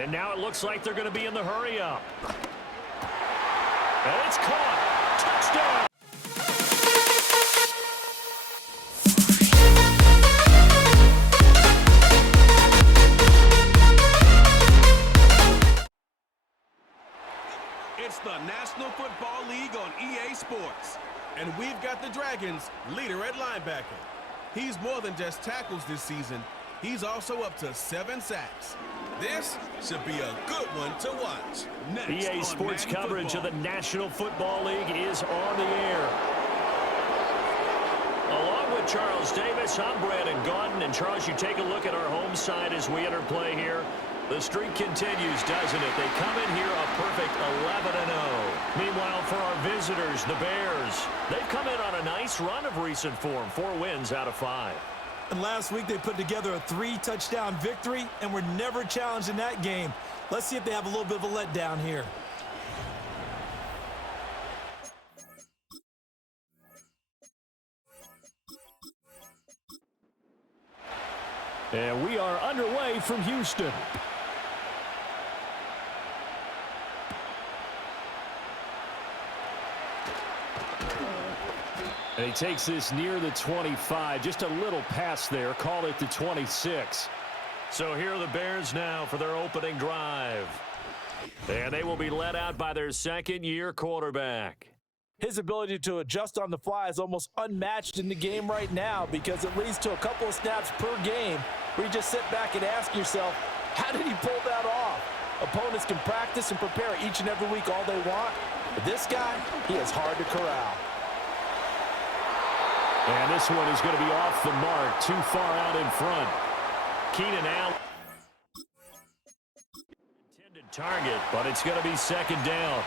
And now it looks like they're going to be in the hurry-up. And it's caught. Touchdown. It's the National Football League on EA Sports. And we've got the Dragons' leader at linebacker. He's more than just tackles this season. He's also up to 7 sacks. This should be a good one to watch. Next EA Sports coverage of the National Football League is on the air. Along with Charles Davis, I'm Brandon Gaudin. And Charles, you take a look at our home side as we enter play here. The streak continues, doesn't it? They come in here a perfect 11-0. Meanwhile, for our visitors, the Bears, they've come in on a nice run of recent form. 4 wins out of 5. And last week they put together a 3-touchdown victory and were never challenged in that game. Let's see if they have a little bit of a letdown here. And we are underway from Houston. And he takes this near the 25. Just a little pass there. Call it the 26. So here are the Bears now for their opening drive. And they will be led out by their second-year quarterback. His ability to adjust on the fly is almost unmatched in the game right now because it leads to a couple of snaps per game where you just sit back and ask yourself, how did he pull that off? Opponents can practice and prepare each and every week all they want, but this guy, he is hard to corral. And this one is going to be off the mark, too far out in front. Keenan Allen. Intended target, but it's going to be second down.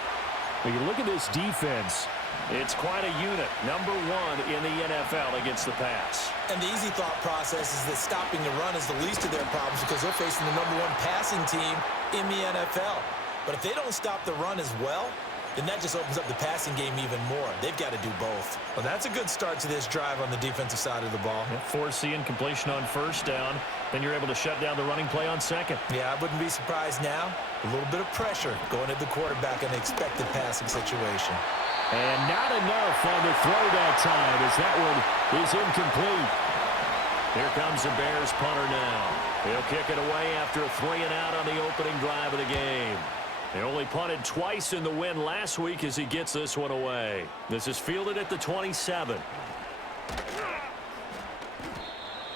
When you look at this defense, it's quite a unit. Number 1 in the NFL against the pass. And the easy thought process is that stopping the run is the least of their problems because they're facing the number 1 passing team in the NFL. But if they don't stop the run as well, then that just opens up the passing game even more. They've got to do both. Well, that's a good start to this drive on the defensive side of the ball. Force the incompletion on first down. Then you're able to shut down the running play on second. Yeah, I wouldn't be surprised now. A little bit of pressure going at the quarterback in an expected passing situation. And not enough on the throw that time as that one is incomplete. Here comes the Bears punter now. He'll kick it away after a 3-and-out on the opening drive of the game. They only punted twice in the win last week as he gets this one away. This is fielded at the 27.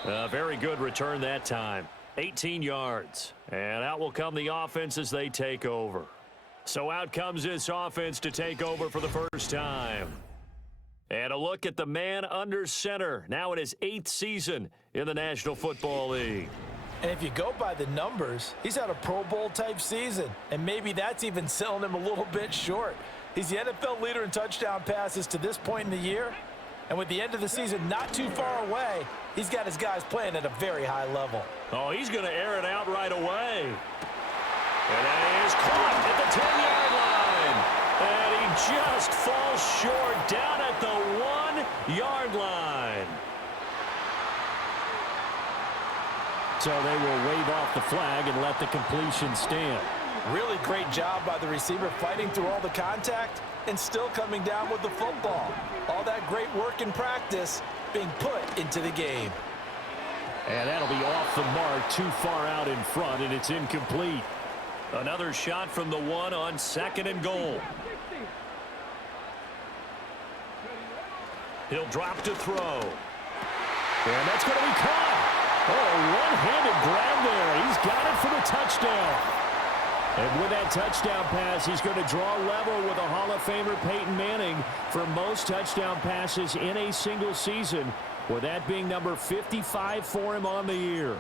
A very good return that time. 18 yards. And out will come the offense as they take over. So out comes this offense to take over for the first time. And a look at the man under center, now in his 8th season in the National Football League. And if you go by the numbers, he's had a Pro Bowl-type season. And maybe that's even selling him a little bit short. He's the NFL leader in touchdown passes to this point in the year. And with the end of the season not too far away, he's got his guys playing at a very high level. Oh, he's going to air it out right away. And he is caught at the 10-yard line. And he just falls short down at the 1-yard line. So they will wave off the flag and let the completion stand. Really great job by the receiver fighting through all the contact and still coming down with the football. All that great work in practice being put into the game. And that'll be off the mark, too far out in front, and it's incomplete. Another shot from the 1 on 2nd and goal. He'll drop to throw. And that's going to be caught. Oh, one-handed grab there. He's got it for the touchdown. And with that touchdown pass, he's going to draw level with a Hall of Famer Peyton Manning for most touchdown passes in a single season, with that being number 55 for him on the year.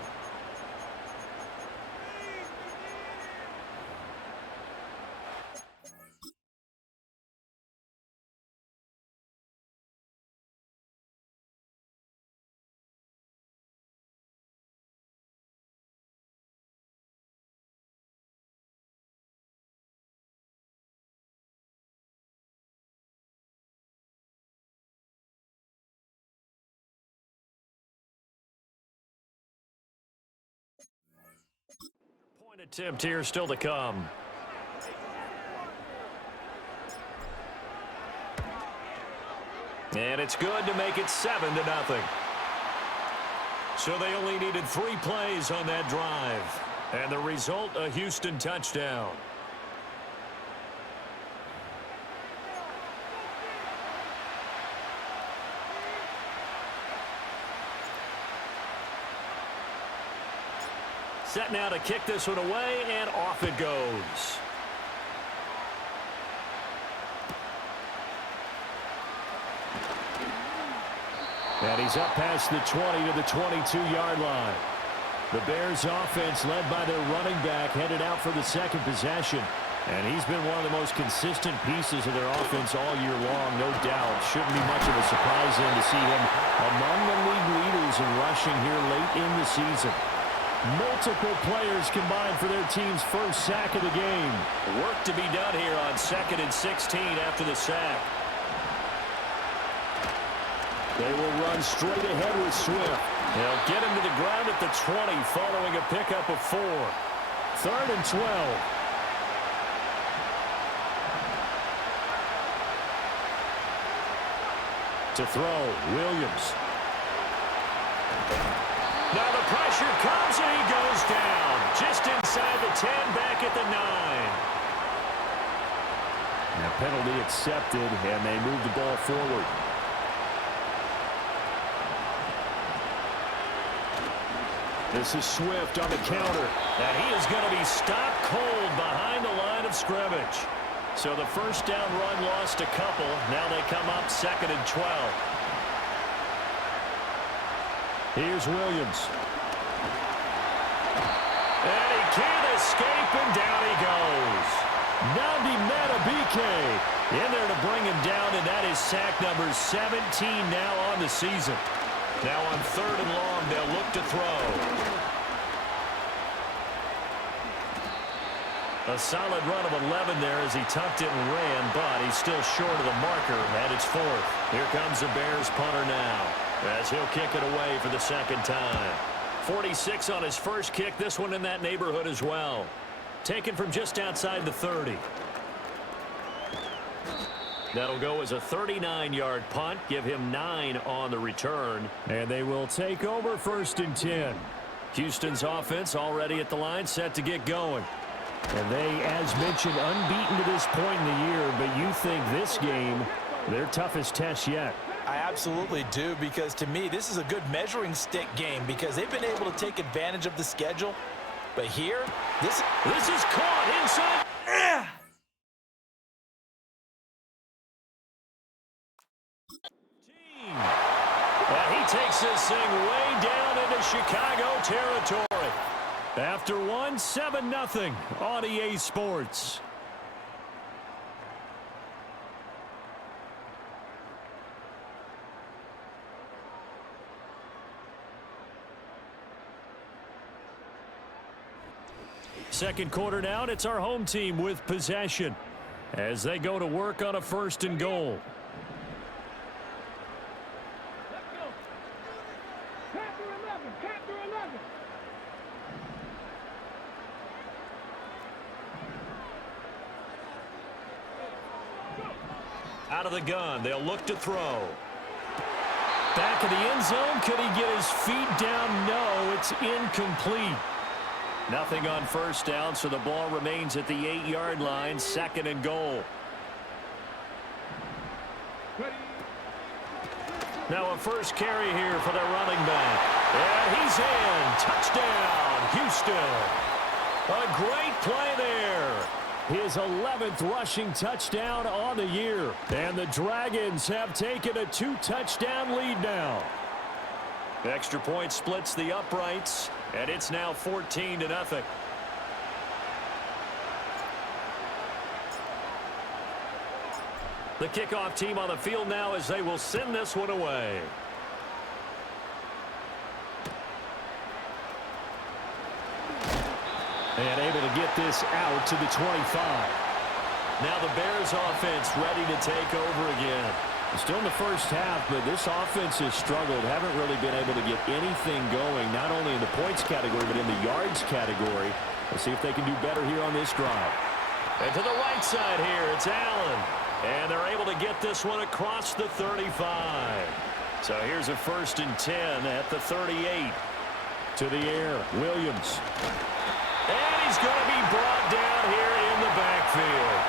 Attempt here still to come. And it's good to make it 7-0. So they only needed 3 plays on that drive. And the result, a Houston touchdown. Set now to kick this one away, and off it goes. And he's up past the 20 to the 22-yard line. The Bears offense led by their running back headed out for the second possession. And he's been one of the most consistent pieces of their offense all year long, no doubt. Shouldn't be much of a surprise then to see him among the league leaders in rushing here late in the season. Multiple players combined for their team's first sack of the game. Work to be done here on 2nd and 16 after the sack. They will run straight ahead with Swift. They'll get him to the ground at the 20 following a pickup of 4. 3rd and 12. To throw, Williams. Now the pressure comes and he goes down. Just inside the 10, back at the 9. Now penalty accepted, and they move the ball forward. This is Swift on the counter. And he is going to be stopped cold behind the line of scrimmage. So the first down run lost a couple. Now they come up 2nd and 12. Here's Williams. And he can't escape, and down he goes. Nandi Matabike in there to bring him down, and that is sack number 17 now on the season. Now on 3rd and long, they'll look to throw. A solid run of 11 there as he tucked it and ran, but he's still short of the marker, and it's 4th. Here comes the Bears punter now, as he'll kick it away for the second time. 46 on his first kick, this one in that neighborhood as well. Taken from just outside the 30. That'll go as a 39-yard punt, give him 9 on the return. And they will take over 1st and 10. Houston's offense already at the line, set to get going. And they, as mentioned, unbeaten to this point in the year, but you think this game, their toughest test yet. I absolutely do, because to me, this is a good measuring stick game because they've been able to take advantage of the schedule. But here, this is caught inside. And he takes this thing way down into Chicago territory. After 7-0 on EA Sports. Second quarter now, and it's our home team with possession as they go to work on a 1st and goal. Out of the gun, they'll look to throw. Back of the end zone, could he get his feet down? No, it's incomplete. Nothing on 1st down, so the ball remains at the 8-yard line, 2nd and goal. Now a first carry here for the running back. And he's in. Touchdown, Houston. A great play there. His 11th rushing touchdown on the year. And the Dragons have taken a 2-touchdown lead now. The extra point splits the uprights, and it's now 14-0. The kickoff team on the field now as they will send this one away. And able to get this out to the 25. Now the Bears offense ready to take over again. Still in the first half, but this offense has struggled. Haven't really been able to get anything going, not only in the points category, but in the yards category. Let's see if they can do better here on this drive. And to the right side here, it's Allen. And they're able to get this one across the 35. So here's a 1st and 10 at the 38. To the air, Williams. And he's going to be brought down here in the backfield.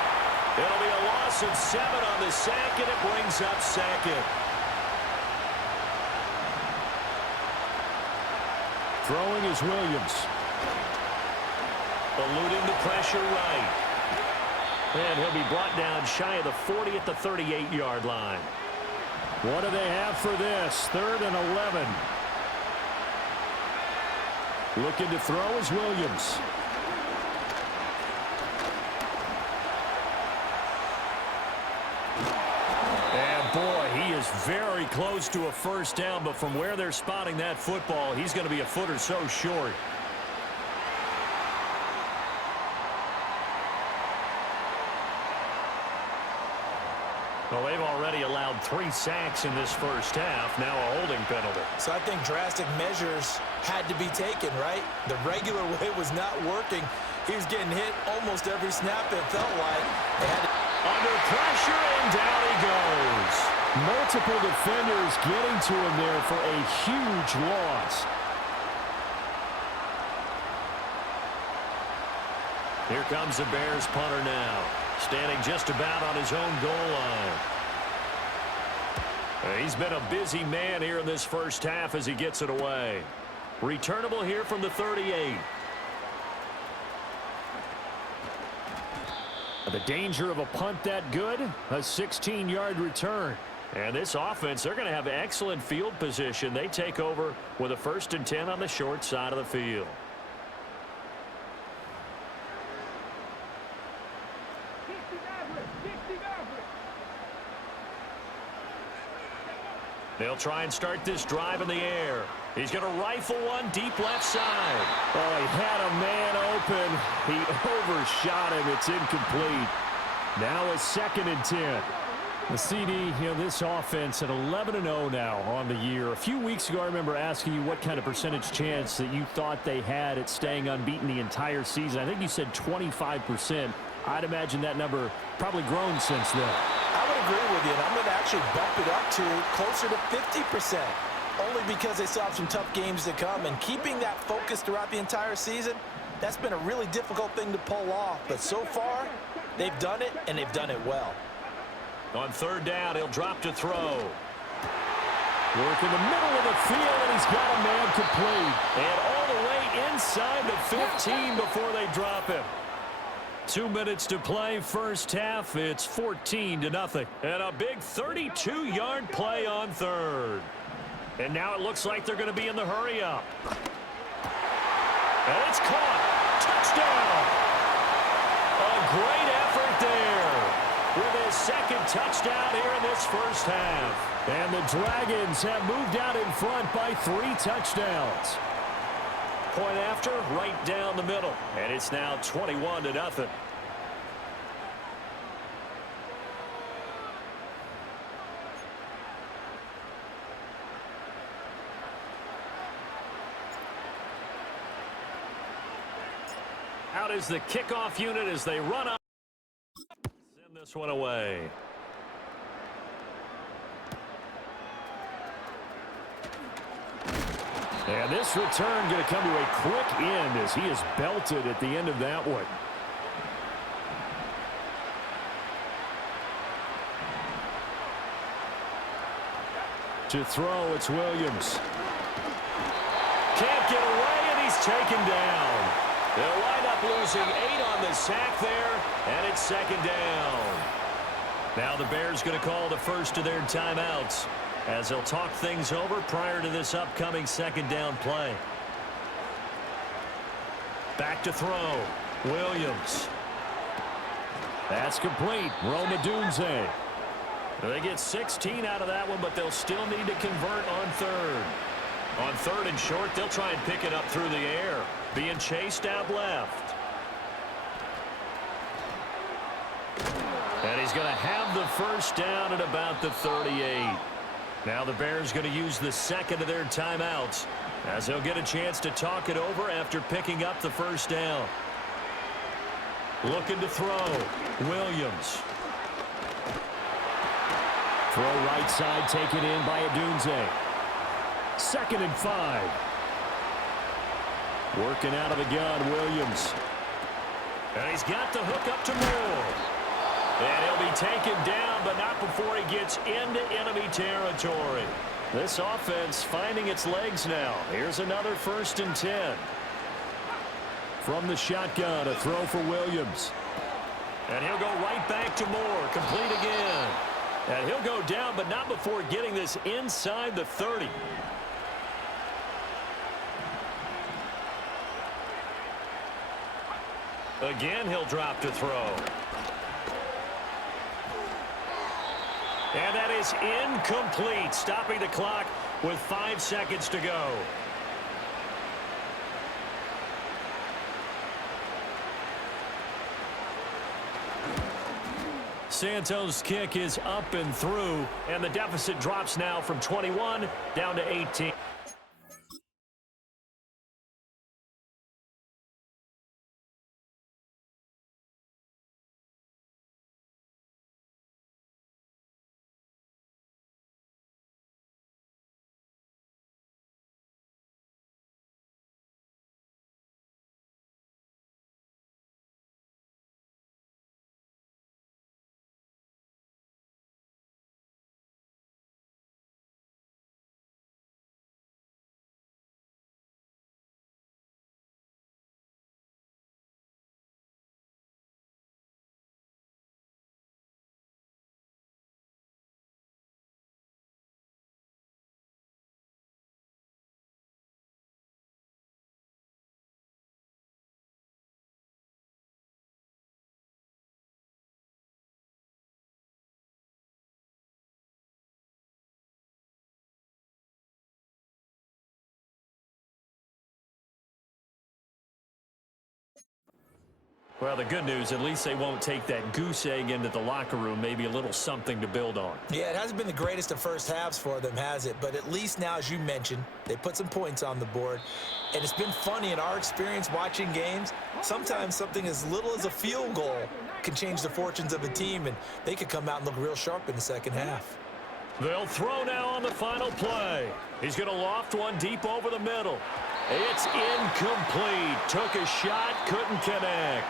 It'll be a loss of 7 on the sack, and it brings up 2nd. Throwing is Williams. Eluding the pressure right. And he'll be brought down shy of the 40 at the 38-yard line. What do they have for this? 3rd and 11. Looking to throw is Williams. And boy, he is very close to a 1st down, but from where they're spotting that football, he's going to be a foot or so short. Well, they've already allowed 3 sacks in this 1st half, now a holding penalty. So I think drastic measures had to be taken, right? The regular way was not working. He was getting hit almost every snap, it felt like. They had to... Under pressure, and down he goes. Multiple defenders getting to him there for a huge loss. Here comes the Bears punter now, standing just about on his own goal line. He's been a busy man here in this 1st half as he gets it away. Returnable here from the 38. The danger of a punt that good, a 16-yard return. And this offense, they're going to have excellent field position. They take over with a 1st and 10 on the short side of the field. They'll try and start this drive in the air. He's going to rifle one deep left side. Oh, he had a man open. He overshot him. It's incomplete. Now a 2nd and 10. The CD, this offense at 11-0 now on the year. A few weeks ago, I remember asking you what kind of percentage chance that you thought they had at staying unbeaten the entire season. I think you said 25%. I'd imagine that number probably grown since then. I would agree with you, and I'm going to actually bump it up to closer to 50%, only because they still have some tough games to come, and keeping that focus throughout the entire season, that's been a really difficult thing to pull off. But so far, they've done it, and they've done it well. On 3rd down, he'll drop to throw. Work in the middle of the field, and he's got a man complete. And all the way inside the 15 before they drop him. 2 minutes to play, 1st half. It's 14-0. And a big 32-yard play on 3rd. And now it looks like they're going to be in the hurry-up. And it's caught. Touchdown! A great effort there with his 2nd touchdown here in this 1st half. And the Dragons have moved out in front by 3 touchdowns. Point after, right down the middle. And it's now 21-0. Out is the kickoff unit as they run up. Send this one away. And this return going to come to a quick end as he is belted at the end of that one. To throw, it's Williams. Can't get away, and he's taken down. They'll wind up losing 8 on the sack there, and it's 2nd down. Now the Bears going to call the first of their timeouts as they'll talk things over prior to this upcoming 2nd down play. Back to throw. Williams. That's complete. Roma Dunze. They get 16 out of that one, but they'll still need to convert on 3rd. On 3rd and short, they'll try and pick it up through the air. Being chased out left. And he's going to have the 1st down at about the 38. Now the Bears going to use the 2nd of their timeouts as they'll get a chance to talk it over after picking up the 1st down. Looking to throw. Williams. Throw right side, taken in by Adunze. 2nd and 5. Working out of the gun, Williams. And he's got the hook up to Moore. And he'll be taken down, but not before he gets into enemy territory. This offense finding its legs now. Here's another 1st and 10. From the shotgun, a throw for Williams. And he'll go right back to Moore. Complete again. And he'll go down, but not before getting this inside the 30. Again, he'll drop to throw. And that is incomplete, stopping the clock with 5 seconds to go. Santos' kick is up and through, and the deficit drops now from 21 down to 18. Well, the good news, at least they won't take that goose egg into the locker room, maybe a little something to build on. Yeah, it hasn't been the greatest of first halves for them, has it? But at least now, as you mentioned, they put some points on the board. And it's been funny in our experience watching games. Sometimes something as little as a field goal can change the fortunes of a team, and they could come out and look real sharp in the second half. They'll throw now on the final play. He's going to loft one deep over the middle. It's incomplete. Took a shot, couldn't connect.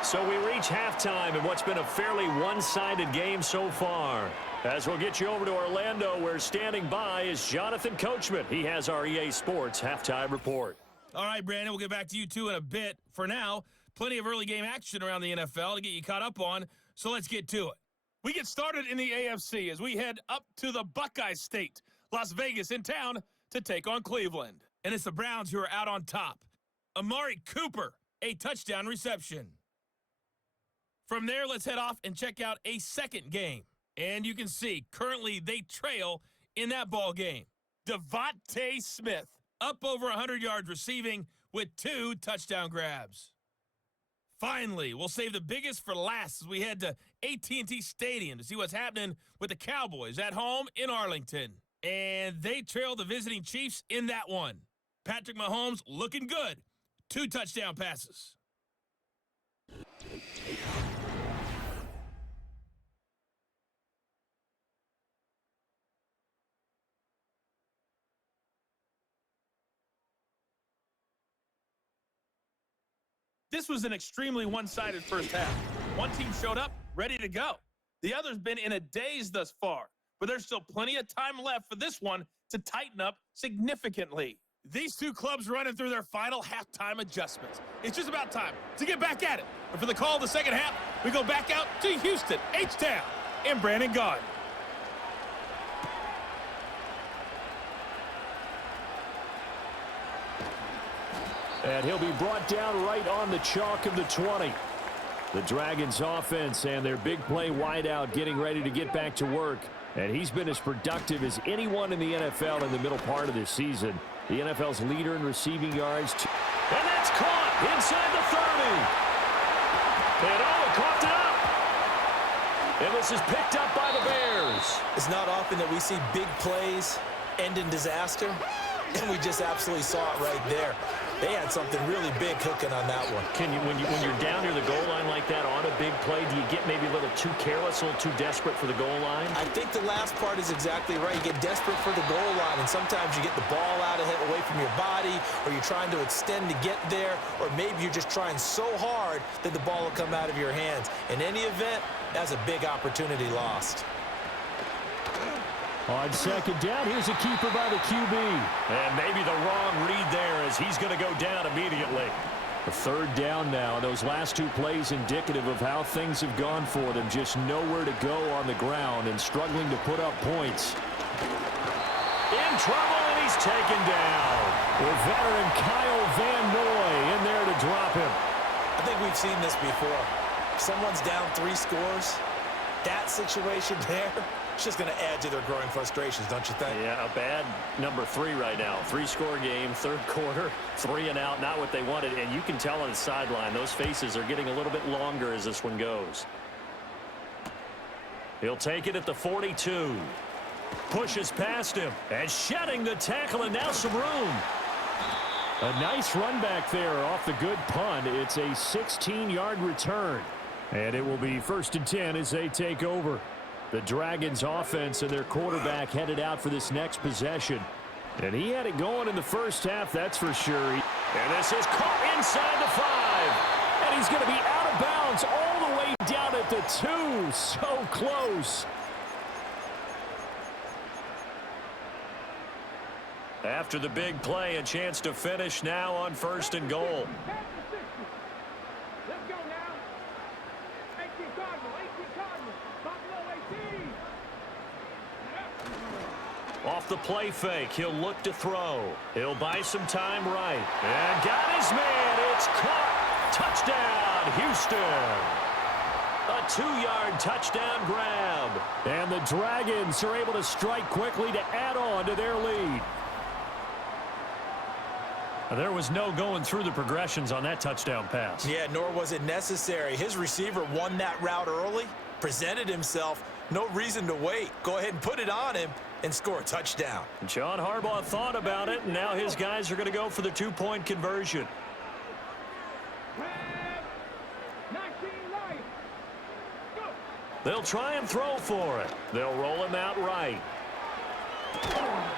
So we reach halftime in what's been a fairly one-sided game so far. As we'll get you over to Orlando, where standing by is Jonathan Coachman. He has our EA Sports halftime report. All right, Brandon, we'll get back to you two in a bit. For now, plenty of early game action around the NFL to get you caught up on, so let's get to it. We get started in the AFC as we head up to the Buckeye State, Las Vegas in town to take on Cleveland. And it's the Browns who are out on top. Amari Cooper, a touchdown reception. From there, let's head off and check out a second game. And you can see, currently they trail in that ball game. Devontae Smith, up over 100 yards receiving with 2 touchdown grabs. Finally, we'll save the biggest for last as we head to AT&T Stadium to see what's happening with the Cowboys at home in Arlington. And they trail the visiting Chiefs in that one. Patrick Mahomes looking good. 2 touchdown passes. This was an extremely one-sided first half. One team showed up, ready to go. The other's been in a daze thus far, but there's still plenty of time left for this one to tighten up significantly. These two clubs running through their final halftime adjustments. It's just about time to get back at it. And for the call of the second half, we go back out to Houston, H-Town, and Brandon Gaudin. And he'll be brought down right on the chalk of the 20. The Dragons offense and their big play wideout getting ready to get back to work. And he's been as productive as anyone in the NFL in the middle part of this season. The NFL's leader in receiving yards. And that's caught inside the 30. And it coughed it up. And this is picked up by the Bears. It's not often that we see big plays end in disaster. And we just absolutely saw it right there. They had something really big cooking on that one. When you're down near the goal play? Do you get maybe a little too careless, a little too desperate for the goal line? I think the last part is exactly right. You get desperate for the goal line, and sometimes you get the ball out of it, away from your body, or you're trying to extend to get there, or maybe you're just trying so hard that the ball will come out of your hands. In any event, that's a big opportunity lost. On second down, here's a keeper by the QB. And maybe the wrong read there as he's going to go down immediately. A third down now. Those last two plays indicative of how things have gone for them. Just nowhere to go on the ground and struggling to put up points. In trouble, and he's taken down. With veteran Kyle Van Noy in there to drop him. I think we've seen this before. If someone's down 3 scores, that situation there, it's just going to add to their growing frustrations, don't you think? Yeah, a bad number 3 right now. 3-score game, third quarter, 3 and out, not what they wanted. And you can tell on the sideline, those faces are getting a little bit longer as this one goes. He'll take it at the 42. Pushes past him and shedding the tackle, and now some room. A nice run back there off the good punt. It's a 16-yard return. And it will be 1st and 10 as they take over. The Dragons offense and their quarterback headed out for this next possession. And he had it going in the first half, that's for sure. And this is caught inside the 5. And he's going to be out of bounds all the way down at the 2. So close. After the big play, a chance to finish now on 1st and goal. Off the play fake, he'll look to throw. He'll buy some time right. And got his man. It's caught. Touchdown, Houston. A 2-yard touchdown grab. And the Dragons are able to strike quickly to add on to their lead. There was no going through the progressions on that touchdown pass. Yeah, nor was it necessary. His receiver won that route early, presented himself. No reason to wait. Go ahead and put it on him and score a touchdown. John Harbaugh thought about it, and now his guys are going to go for the 2-point conversion. They'll try and throw for it. They'll roll him out right.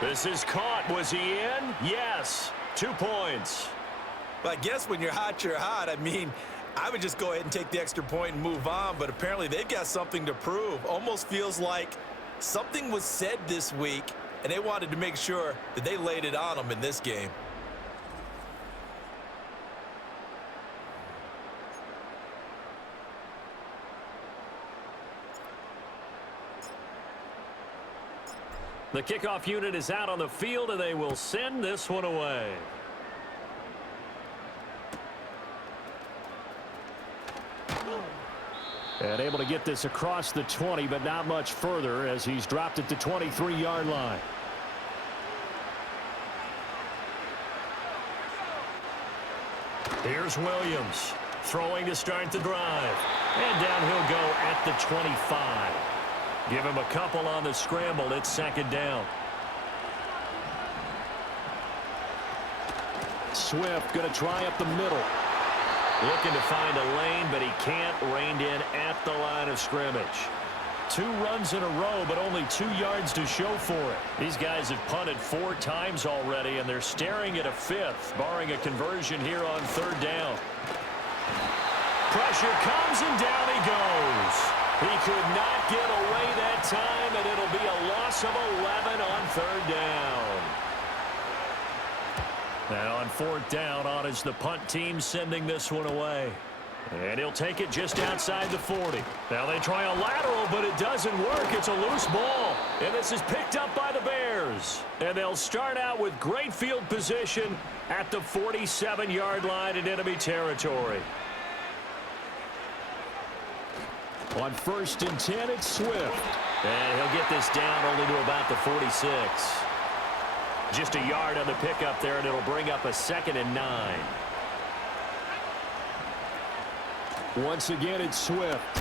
This is caught. Was he in? Yes. 2 points. But I guess when you're hot, you're hot. I mean, I would just go ahead and take the extra point and move on, but apparently they've got something to prove. Almost feels like something was said this week, and they wanted to make sure that they laid it on them in this game. The kickoff unit is out on the field, and they will send this one away. And able to get this across the 20, but not much further as he's dropped it to 23-yard line. Here's Williams throwing to start the drive. And down he'll go at the 25. Give him a couple on the scramble. It's 2nd down. Swift going to try up the middle. Looking to find a lane, but he can't. Reined in at the line of scrimmage. 2 runs in a row, but only 2 yards to show for it. These guys have punted 4 times already, and they're staring at a 5th, barring a conversion here on 3rd down. Pressure comes, and down he goes. He could not get away that time, and it'll be a loss of 11 on 3rd down. Now on 4th down, on is the punt team sending this one away. And he'll take it just outside the 40. Now they try a lateral, but it doesn't work. It's a loose ball. And this is picked up by the Bears. And they'll start out with great field position at the 47-yard line in enemy territory. On 1st and 10, it's Swift. And he'll get this down only to about the 46. Just a yard on the pickup there, and it'll bring up a 2nd and 9. Once again, it's Swift.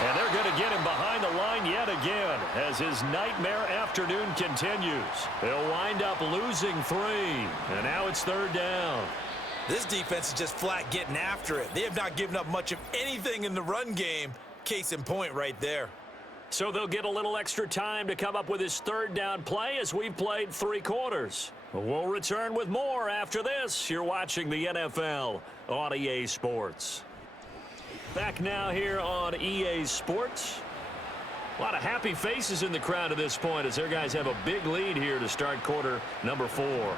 And they're going to get him behind the line yet again as his nightmare afternoon continues. They'll wind up losing 3. And now it's 3rd down. This defense is just flat getting after it. They have not given up much of anything in the run game. Case in point right there. So they'll get a little extra time to come up with his third down play as we've played 3 quarters. We'll return with more after this. You're watching the NFL on EA Sports. Back now here on EA Sports. A lot of happy faces in the crowd at this point as their guys have a big lead here to start quarter number 4.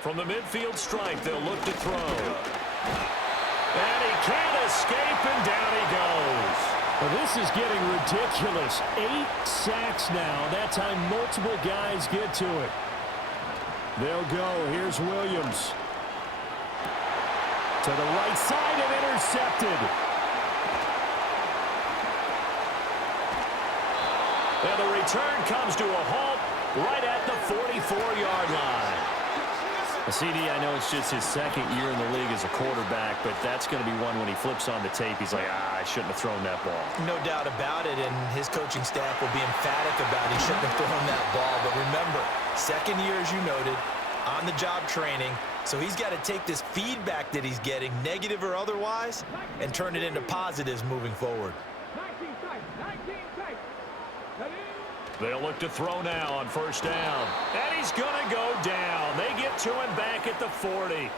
From the midfield stripe, they'll look to throw. And he can't escape, and down he goes. Well, this is getting ridiculous. 8 sacks now. That time multiple guys get to it. They'll go. Here's Williams. To the right side and intercepted. And the return comes to a halt right at the 44-yard line. CD, I know it's just his second year in the league as a quarterback, but that's going to be one when he flips on the tape. He's like, I shouldn't have thrown that ball. No doubt about it, and his coaching staff will be emphatic about he shouldn't have thrown that ball. But remember, second year, as you noted, on-the-job training, so he's got to take this feedback that he's getting, negative or otherwise, and turn it into positives moving forward. They'll look to throw now on first down. And he's going to go down. They get to him back at the 40.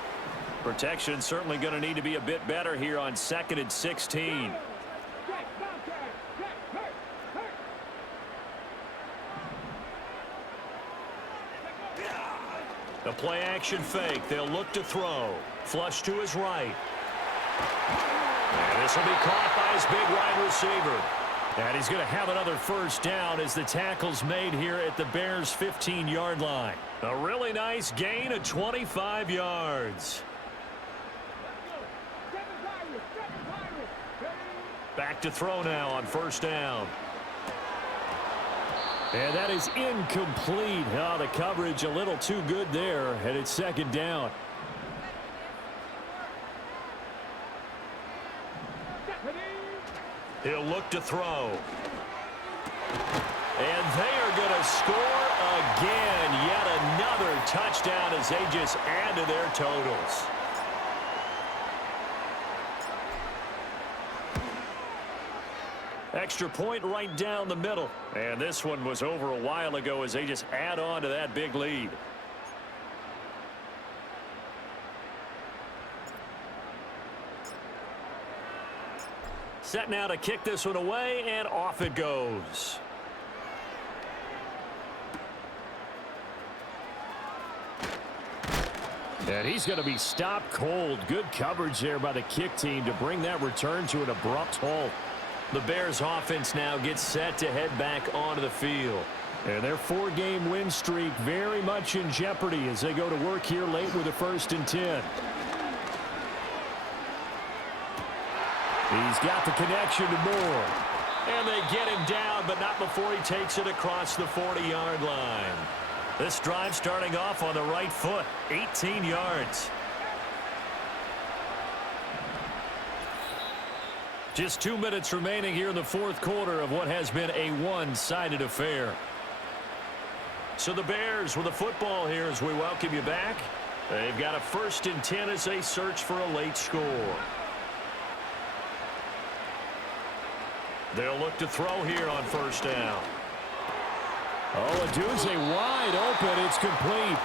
Protection certainly going to need to be a bit better here on 2nd and 16. The play action fake. They'll look to throw. Flush to his right. And this will be caught by his big wide receiver. And he's going to have another first down as the tackle's made here at the Bears' 15-yard line. A really nice gain of 25 yards. Back to throw now on first down. And that is incomplete. Oh, the coverage a little too good there, and it's second down. He'll look to throw. And they are going to score again. Yet another touchdown as they just add to their totals. Extra point right down the middle. And this one was over a while ago as they just add on to that big lead. Set now to kick this one away, and off it goes. And he's going to be stopped cold. Good coverage there by the kick team to bring that return to an abrupt halt. The Bears offense now gets set to head back onto the field. And their 4-game win streak very much in jeopardy as they go to work here late with a 1st and 10. He's got the connection to Moore. And they get him down, but not before he takes it across the 40-yard line. This drive starting off on the right foot, 18 yards. Just 2 minutes remaining here in the 4th quarter of what has been a one-sided affair. So the Bears with the football here as we welcome you back. They've got a 1st and 10 as they search for a late score. They'll look to throw here on first down. Oh, Adunze wide open. It's complete.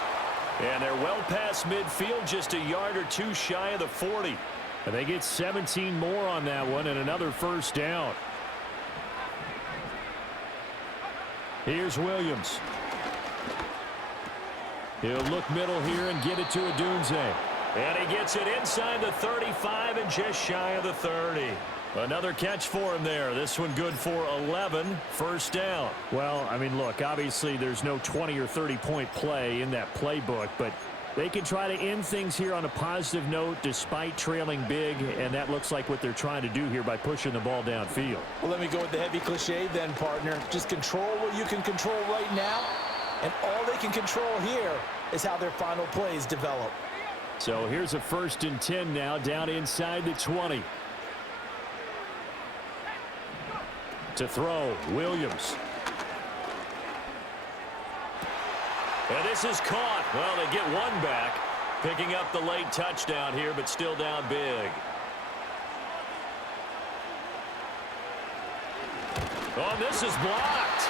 And they're well past midfield, just a yard or two shy of the 40. And they get 17 more on that one and another first down. Here's Williams. He'll look middle here and get it to Adunze. And he gets it inside the 35 and just shy of the 30. Another catch for him there. This one good for 11. First down. Well, I mean, look, obviously there's no 20 or 30-point play in that playbook, but they can try to end things here on a positive note despite trailing big, and that looks like what they're trying to do here by pushing the ball downfield. Well, let me go with the heavy cliche then, partner. Just control what you can control right now, and all they can control here is how their final plays develop. So here's a 1st and 10 now down inside the 20. To throw, Williams. And this is caught. Well, they get one back, picking up the late touchdown here, but still down big. Oh, this is blocked.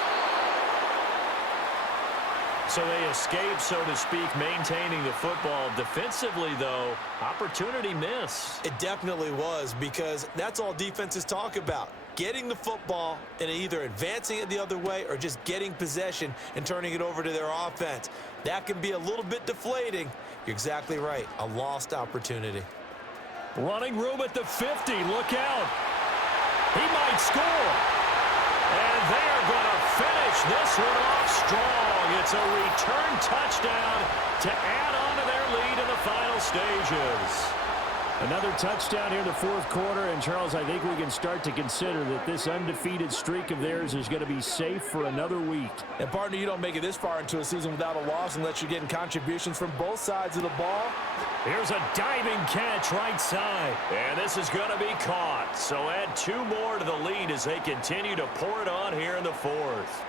So they escape, so to speak, maintaining the football. Defensively, though, opportunity miss. It definitely was, because that's all defenses talk about. Getting the football and either advancing it the other way or just getting possession and turning it over to their offense. That can be a little bit deflating. You're exactly right. A lost opportunity. Running room at the 50. Look out. He might score. And they're going to finish this one off strong. It's a return touchdown to add on to their lead in the final stages. Another touchdown here in the fourth quarter. And, Charles, I think we can start to consider that this undefeated streak of theirs is going to be safe for another week. And, partner, you don't make it this far into a season without a loss unless you're getting contributions from both sides of the ball. Here's a diving catch right side. And this is going to be caught. So add 2 more to the lead as they continue to pour it on here in the fourth.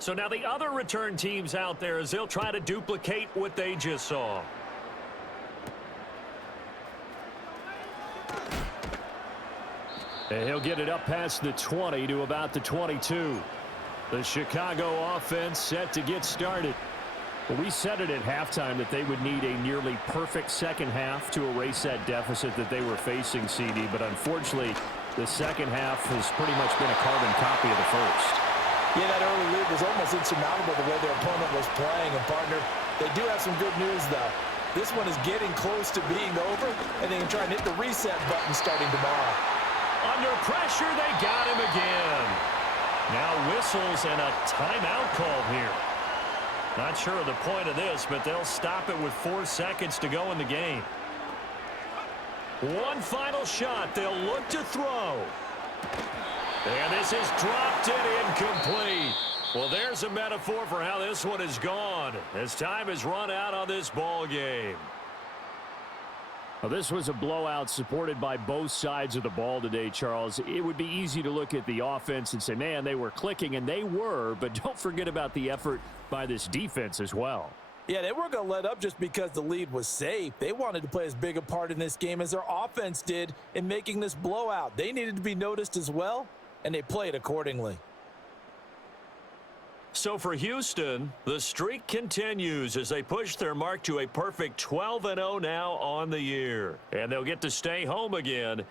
So now the other return teams out there as they'll try to duplicate what they just saw. And he'll get it up past the 20 to about the 22. The Chicago offense set to get started. Well, we said it at halftime that they would need a nearly perfect second half to erase that deficit that they were facing, CD. But unfortunately, the second half has pretty much been a carbon copy of the first. Yeah, that early lead was almost insurmountable the way their opponent was playing. And, partner, they do have some good news, though. This one is getting close to being over, and they can try and hit the reset button starting tomorrow. Under pressure, they got him again. Now whistles and a timeout called here. Not sure of the point of this, but they'll stop it with 4 seconds to go in the game. One final shot. They'll look to throw. And this is dropped and incomplete. Well, there's a metaphor for how this one is gone as time has run out on this ball game. Well, this was a blowout supported by both sides of the ball today, Charles. It would be easy to look at the offense and say, man, they were clicking, and they were, but don't forget about the effort by this defense as well. Yeah, they weren't going to let up just because the lead was safe. They wanted to play as big a part in this game as their offense did in making this blowout. They needed to be noticed as well, and they played accordingly. So for Houston, the streak continues as they push their mark to a perfect 12-0 now on the year. And they'll get to stay home again.